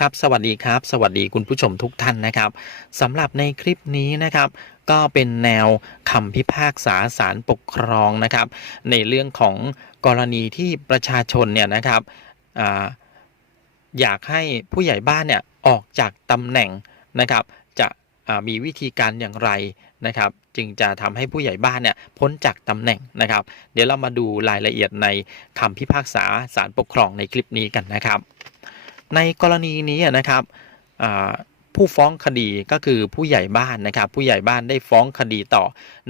ครับสวัสดีครับ สวัสดีคุณผู้ชมทุกท่านนะครับสำหรับในคลิปนี้นะครับ ก็เป็นแนวคำพิพากษาศาลปกครองนะครับ ในเรื่องของกรณีที่ประชาชนเนี่ยนะครับออยากให้ผู้ใหญ่บ้านเนี่ยออกจากตำแหน่งนะครับ จะมีวิธีการอย่างไรนะครับ จึงจะทำให้ผู้ใหญ่บ้านเนี่ยพ้นจากตำแหน่งนะครับ เดี๋ยวเรามาดูรายละเอียดในคำพิพากษาศาลปกครองในคลิปนี้กันนะครับ ในกรณีนี้นะครับผู้ฟ้องคดีก็คือผู้ใหญ่บ้านนะครับ ผู้ใหญ่บ้านได้ฟ้องคดีต่อ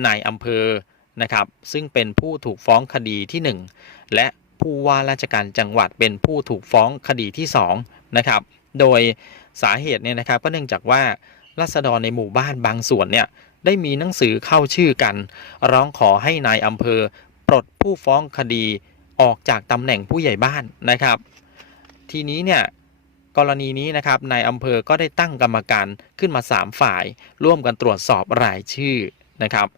นายอำเภอนะครับซึ่งเป็นผู้ถูกฟ้องคดีที่ 1 และผู้ว่าราชการจังหวัดเป็นผู้ถูกฟ้องคดีที่2นะครับโดยสาเหตุเนี่ยนะครับก็เนื่องจากว่ารัษฎรในหมู่บ้านบางส่วนเนี่ยได้มีหนังสือเข้าชื่อกัน ร้องขอให้นายอำเภอ ปลดผู้ฟ้องคดีออกจากตำแหน่งผู้ใหญ่บ้านนะครับ ทีนี้เนี่ย กรณีนี้นะครับนายอำเภอก็ได้ตั้งกรรมการขึ้นมา 3 ฝ่าย ร่วมกันตรวจสอบรายชื่อนะครับ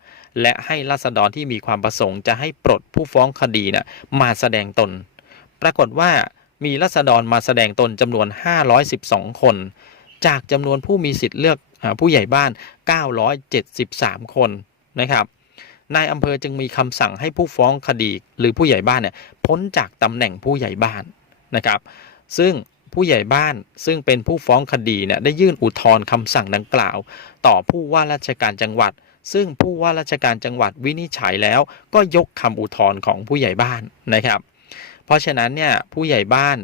และให้รัษฎรที่มีความประสงค์จะให้ปลดผู้ฟ้องคดีนี่ยมาแสดงตน ปรากฏว่ามีรัษฎรมาแสดงตนจำนวน 512 คน จากจำนวนผู้มีสิทธิ์เลือกผู้ใหญ่บ้าน 973 คนนะครับนายอำเภอจึงมีคำสั่งให้ผู้ฟ้องคดีหรือผู้ใหญ่บ้านเนี่ยพ้นจากตำแหน่งผู้ใหญ่บ้านนะครับ ซึ่ง ผู้ใหญ่บ้านซึ่งเป็นผู้ฟ้องคดีเนี่ยได้ยื่นอุทธรณ์คำสั่งดังกล่าว ต่อผู้ว่าราชการจังหวัด ซึ่งผู้ว่าราชการจังหวัดวินิจฉัยแล้วก็ยกคำอุทธรณ์ของผู้ใหญ่บ้านนะครับ เพราะฉะนั้นเนี่ยผู้ใหญ่บ้าน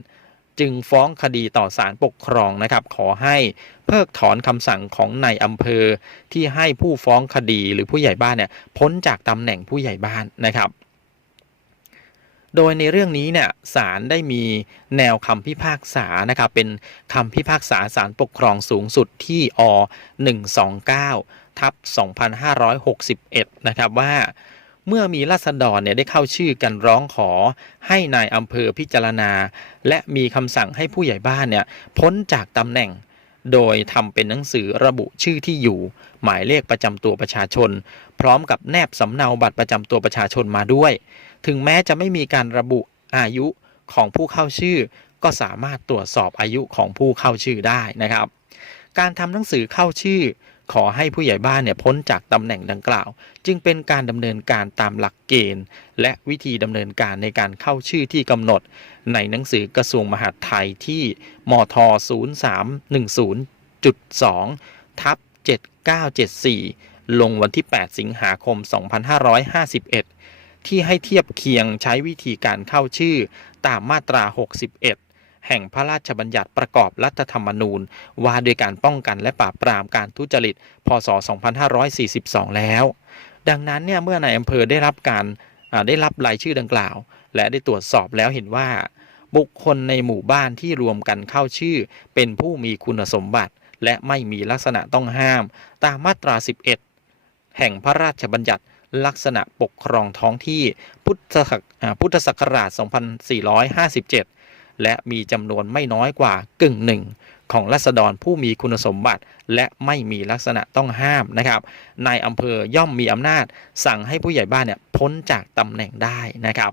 จึงฟ้องคดีต่อศาลปกครองนะครับ ขอให้เพิกถอนคำสั่งของนายอำเภอที่ให้ผู้ฟ้องคดีหรือผู้ใหญ่บ้านเนี่ยพ้นจากตำแหน่งผู้ใหญ่บ้านนะครับ โดยในเรื่องนี้เนี่ยศาลได้มีแนวคำพิพากษานะครับเป็นคำพิพากษาศาลปกครองสูงสุดที่อ129ทับ2561 นะครับว่าเมื่อมีราษฎรเนี่ยได้เข้าชื่อกันร้องขอ ให้นายอำเภอพิจารณา และมีคำสั่งให้ผู้ใหญ่บ้านเนี่ยพ้นจากตำแหน่ง โดยทำเป็นหนังสือระบุชื่อที่อยู่ หมายเลขประจำตัวประชาชน พร้อมกับแนบสำเนาบัตรประจำตัวประชาชนมาด้วย ถึงแม้จะไม่มีการระบุอายุของผู้เข้าชื่อ ก็สามารถตรวจสอบอายุของผู้เข้าชื่อได้นะครับ การทำหนังสือเข้าชื่อ ขอให้ผู้ใหญ่บ้านเนี่ยพ้นจากตำแหน่งดังกล่าว จึงเป็นการดำเนินการตามหลักเกณฑ์ และวิธีดำเนินการในการเข้าชื่อที่กำหนด ในหนังสือกระทรวงมหาดไทยที่มท 0310.2 ทับ 7974 ลงวันที่ 8 สิงหาคม 2551 ที่ให้เทียบเคียงใช้วิธีการเข้าชื่อตามมาตรา 61 แห่งพระราชบัญญัติประกอบรัฐธรรมนูญ ว่าด้วยการป้องกันและปราบปรามการทุจริต พศ 2542 แล้ว ดังนั้นเนี่ยเมื่อนายอำเภอได้รับการได้รับรายชื่อดังกล่าว และได้ตรวจสอบแล้วเห็นว่า บุคคลในหมู่บ้านที่รวมกันเข้าชื่อ เป็นผู้มีคุณสมบัติ และไม่มีลักษณะต้องห้าม ตามมาตรา 11 แห่งพระราชบัญญัติลักษณะปกครองท้องที่พุทธศักราช 2457 และมีจำนวนไม่น้อยกว่ากึ่งหนึ่งของรัษฎรผู้มีคุณสมบัติ และไม่มีลักษณะต้องห้ามนะครับนายอำเภอย่อมมีอำนาจสั่งให้ผู้ใหญ่บ้านเนี่ยพ้นจากตำแหน่งได้นะครับ